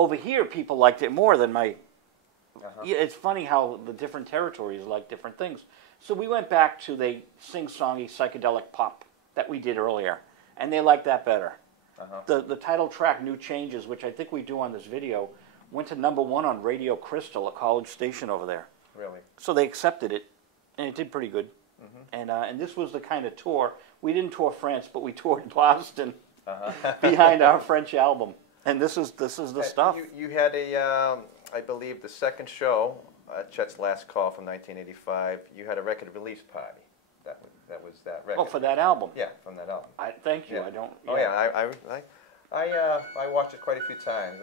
over here, people liked it more than my. Uh-huh. Yeah, it's funny how the different territories like different things. So we went back to the sing-songy psychedelic pop that we did earlier, and they liked that better. Uh-huh. The title track, New Changes, which I think we do on this video, went to #1 on Radio Crystal, a college station over there. Really? So they accepted it, and it did pretty good. Mm-hmm. And this was the kind of tour. We didn't tour France, but we toured Boston Uh-huh. behind our French album. And this is the stuff. You had a, I believe, the second show at Chet's Last Call from 1985. You had a record release party. That was that record. Oh, for that album. Yeah, from that album. Thank you. Yeah. I don't. Oh yeah, I watched it quite a few times.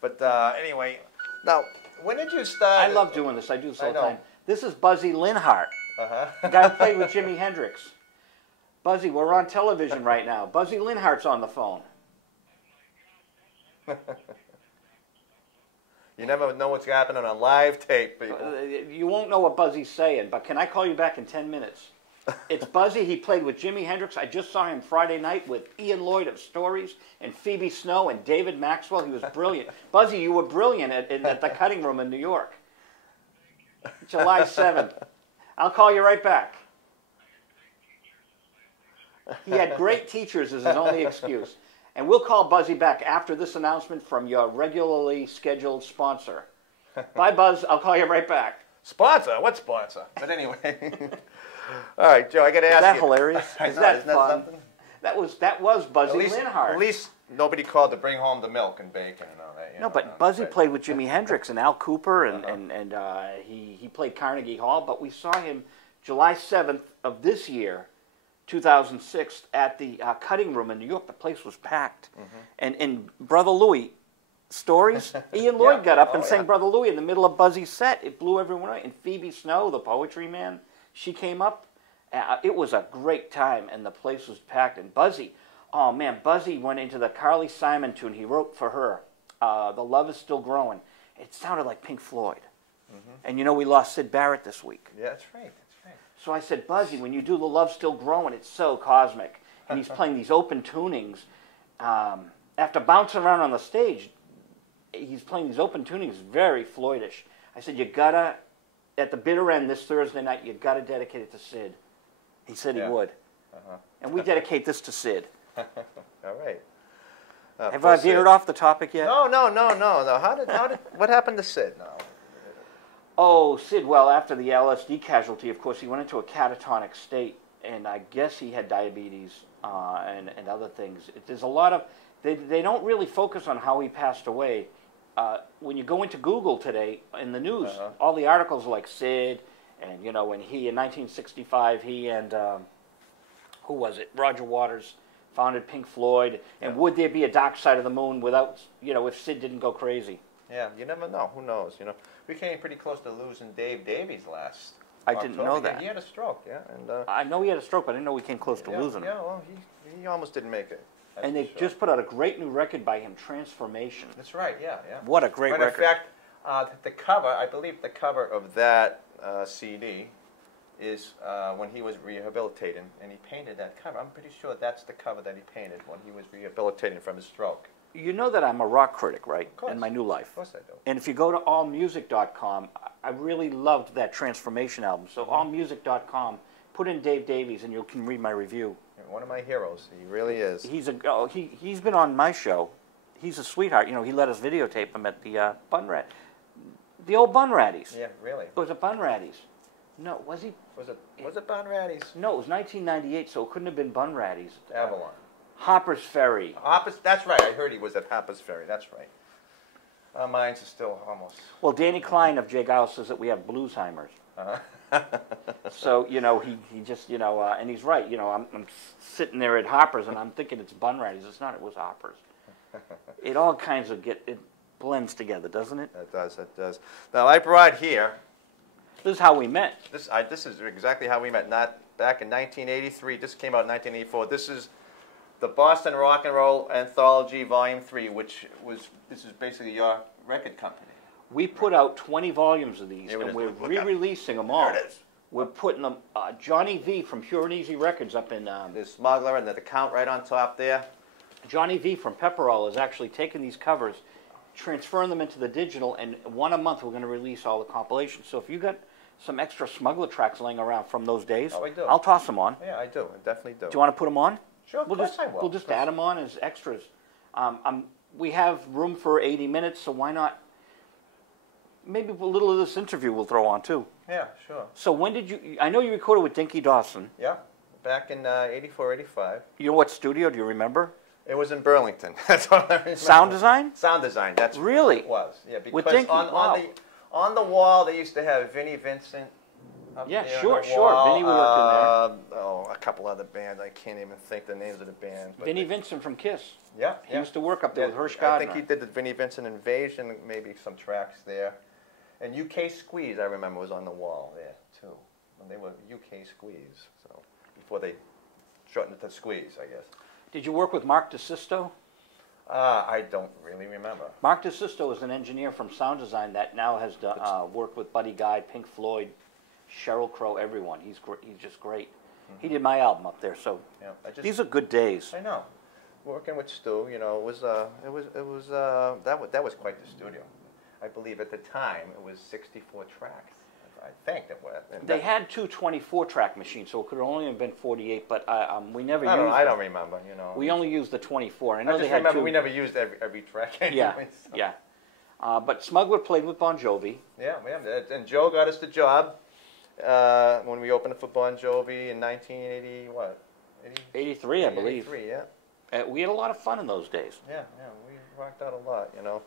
But anyway, now when did you start? I love doing this. I do this all the know. time. This is Buzzy Linhart, Uh-huh. the guy who played with Jimi Hendrix. Buzzy, we're on television right now. Buzzy Linhart's on the phone. You never know what's happening on live tape, people. You won't know what Buzzy's saying, but can I call you back in 10 minutes? It's Buzzy. He played with Jimi Hendrix. I just saw him Friday night with Ian Lloyd of Stories and Phoebe Snow and David Maxwell. He was brilliant. Buzzy, you were brilliant at the Cutting Room in New York. July 7th. I'll call you right back. He had great teachers as his only excuse. And we'll call Buzzy back after this announcement from your regularly scheduled sponsor. Bye, Buzz. I'll call you right back. Sponsor? What sponsor? But anyway. All right, Joe, I got to ask you. Is that hilarious? Isn't that fun? That was Buzzy Linhart. At least nobody called to bring home the milk and bacon and all that. No, but Buzzy played with Jimi Hendrix and Al Cooper, and he played Carnegie Hall. But we saw him July 7th of this year, 2006, at the Cutting Room in New York. The place was packed. And Brother Louie, Stories, Ian Lloyd got up and sang Brother Louie in the middle of Buzzy's set. It blew everyone away. And Phoebe Snow, the poetry man, she came up. It was a great time, and the place was packed. And Buzzy, oh man, Buzzy went into the Carly Simon tune he wrote for her, The Love Is Still Growing. It sounded like Pink Floyd. And you know we lost Syd Barrett this week. Yeah, that's right. So I said, Buzzy, when you do The Love Still Growing, it's so cosmic. And he's playing these open tunings. After bouncing around on the stage, he's playing these open tunings, very Floydish. I said, you gotta, at the bitter end this Thursday night, you gotta dedicate it to Syd. He said he would. And we dedicate this to Syd. All right. Have I veered off the topic yet? No. What happened to Syd now? Oh, Syd, well, after the LSD casualty, of course, he went into a catatonic state, and I guess he had diabetes and other things. There's a lot of, they don't really focus on how he passed away. When you go into Google today, in the news, all the articles are like Syd, and, you know, when he, in 1965, he and, who was it, Roger Waters, founded Pink Floyd, and would there be a Dark Side of the Moon without, you know, if Syd didn't go crazy? Yeah, you never know. Who knows? You know, we came pretty close to losing Dave Davies last. I didn't know that. He had a stroke, and I know he had a stroke, but I didn't know we came close to losing him. Yeah, well, he almost didn't make it. And they just put out a great new record by him, Transformation. That's right. Yeah. What a great record! In fact, the cover, I believe, the cover of that CD is when he was rehabilitating, and he painted that cover. I'm pretty sure that's the cover that he painted when he was rehabilitating from his stroke. You know that I'm a rock critic, right? Of course. In my new life. Of course I do. And if you go to allmusic.com, I really loved that Transformation album. So allmusic.com, put in Dave Davies, and you can read my review. One of my heroes. He really is. He's been on my show. He's a sweetheart. You know, he let us videotape him at the the old Bunratty's. Yeah, really. It was a Bunratty's. No, was he? Was it Bunratty's? No, it was 1998, so it couldn't have been Bunratty's. Avalon. Hopper's Ferry. That's right. I heard he was at Hopper's Ferry. That's right. Mine's is still almost. Well, Danny Klein of Jay Giles says that we have bluesheimers. So, you know, he just, you know, and he's right. You know, I'm sitting there at Hopper's, and I'm thinking it's Bunratty's. It's not. It was Hopper's. It all kinds of it blends together, doesn't it? It does. It does. Now, I brought here. This is how we met. This is exactly how we met. Not back in 1983. This came out in 1984. This is the Boston Rock and Roll Anthology Volume 3, this is basically your record company. We put out 20 volumes of these, and we're re-releasing them all. There it is. We're putting them, Johnny V from Pure and Easy Records up in... There's Smuggler and the Count right on top there. Johnny V from Pepperell is actually taking these covers, transferring them into the digital, and one a month we're going to release all the compilations. So if you got some extra Smuggler tracks laying around from those days, Oh, I do. I'll toss them on. Yeah, I do. I definitely do. Do you want to put them on? Sure, of course I will. We'll just add them on as extras. We have room for 80 minutes, so why not? Maybe a little of this interview we'll throw on too. Yeah, sure. So when did you? I know you recorded with Dinky Dawson. Yeah, back in 84, 85. You know what studio? Do you remember? It was in Burlington. That's what I remember. Sound Design? Sound Design. That's Really? what it was. Yeah, because With Dinky, wow. on the wall they used to have Vinnie Vincent. Up Yeah, there sure, on the sure. wall. Vinnie worked in Oh, a couple other bands. I can't even think the names of the bands. But Vinnie Vincent from Kiss. Yeah, He used to work up there with Hirsch Gardner. I think he did the Vinnie Vincent Invasion, maybe some tracks there. And UK Squeeze, I remember, was on the wall there too. And they were UK Squeeze, so before they shortened it to Squeeze, I guess. Did you work with Mark DeSisto? I don't really remember. Mark DeSisto is an engineer from Sound Design that now has worked with Buddy Guy, Pink Floyd, Sheryl Crow, everyone. He's just great. He did my album up there, so Yeah, these are good days. I know. Working with Stu, you know, that was quite the studio. I believe at the time it was 64 tracks. I think it was. They had two 24-track machines, so it could only have been 48, but we never used I don't them. remember, you know. We only used the 24. I know I just they had remember two. we never used every track anyway. Yeah, So. yeah. But Smuggler played with Bon Jovi. Yeah, and Joe got us the job when we opened up for Bon Jovi in 1980, what? 83, I believe. 83, yeah. We had a lot of fun in those days. Yeah, we rocked out a lot, you know.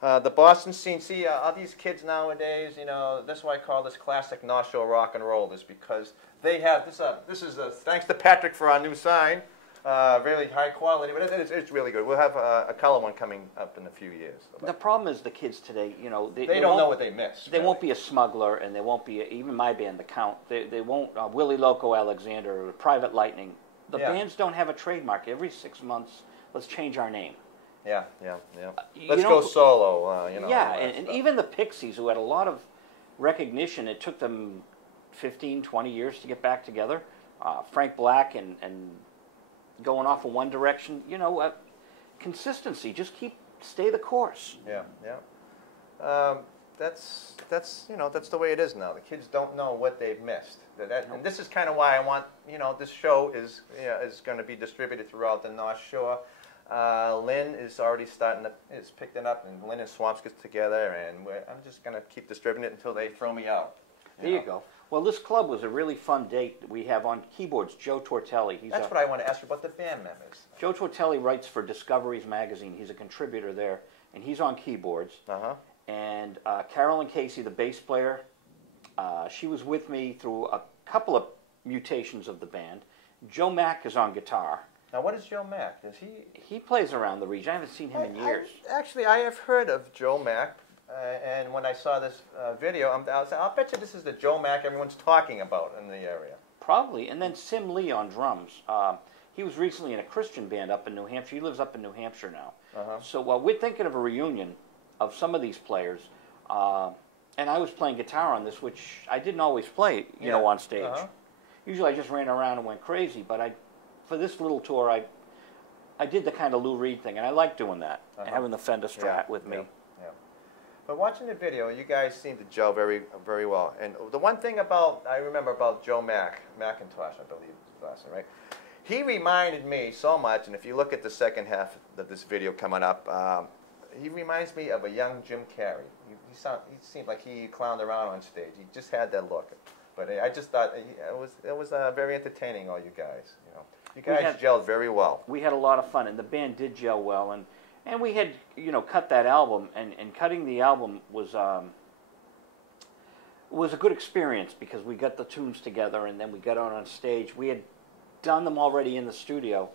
The Boston scene, see, all these kids nowadays, you know, that's why I call this classic North Shore rock and roll, is because they have, this is thanks to Patrick for our new sign, really high quality, but it's really good. We'll have a color one coming up in a few years. The problem is the kids today, you know, they don't know what they missed. They won't be a Smuggler, and they won't be, even my band, The Count, they won't, Willie Loco Alexander, or Private Lightning. The bands don't have a trademark. Every 6 months, let's change our name. Yeah. Let's go solo, you know. Yeah, and even the Pixies, who had a lot of recognition, it took them 15, 20 years to get back together. Frank Black and going off in one direction, you know, consistency, just stay the course. Yeah. That's you know, that's the way it is now. The kids don't know what they've missed. And this is kind of why I want, you know, this show is going to be distributed throughout the North Shore. Lynn is already is picking up, and Lynn and Swamps gets together, and I'm just going to keep distributing it until they throw me out. There you go. Well, this club was a really fun date. We have on keyboards Joe Tortelli. That's what I want to ask you about the band members. Joe Tortelli writes for Discoveries magazine. He's a contributor there, and he's on keyboards. And Carolyn Casey, the bass player, she was with me through a couple of mutations of the band. Joe Mack is on guitar. Now, what is Joe Mack? Is he? He plays around the region. I haven't seen him in years. Actually, I have heard of Joe Mack, and when I saw this video, I'll bet you this is the Joe Mack everyone's talking about in the area. Probably. And then Sim Lee on drums. He was recently in a Christian band up in New Hampshire. He lives up in New Hampshire now. So we're thinking of a reunion of some of these players. And I was playing guitar on this, which I didn't always play, you know, on stage. Usually I just ran around and went crazy, but for this little tour, I did the kind of Lou Reed thing, and I like doing that, having the Fender Strat with me. But watching the video, you guys seem to gel very, very well. And the one thing I remember about Joe McIntosh, I believe is his last name, right? He reminded me so much, and if you look at the second half of this video coming up, he reminds me of a young Jim Carrey. He seemed like he clowned around on stage. He just had that look. But I just thought it was very entertaining, all you guys. You know, you guys gelled very well. We had a lot of fun, and the band did gel well, and we had, you know, cut that album, and cutting the album was a good experience because we got the tunes together, and then we got on stage. We had done them already in the studio.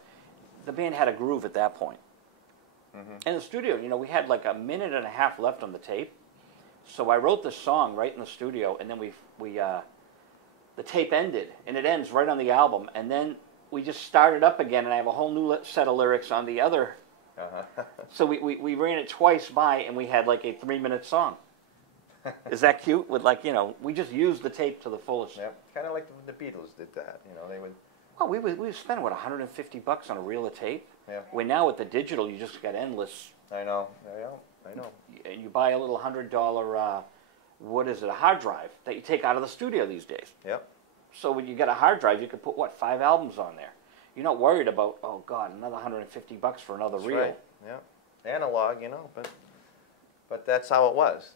The band had a groove at that point. In the studio, you know, we had like a minute and a half left on the tape, so I wrote this song right in the studio, and then the tape ended, and it ends right on the album, and then we just started up again, and I have a whole new set of lyrics on the other. So we ran it twice by, and we had like a 3-minute song. Is that cute? With like, you know, we just used the tape to the fullest. Yeah, kind of like the Beatles did that. You know, they would. Well, we spent what, $150 on a reel of tape. Yeah. Where now with the digital, you just got endless. I know. I know. You buy a little $100, what is it, a hard drive that you take out of the studio these days. Yep. So when you get a hard drive, you can put, what, 5 albums on there. You're not worried about, oh, God, another $150 for another That's reel. right. Yeah. Analog, but that's how it was.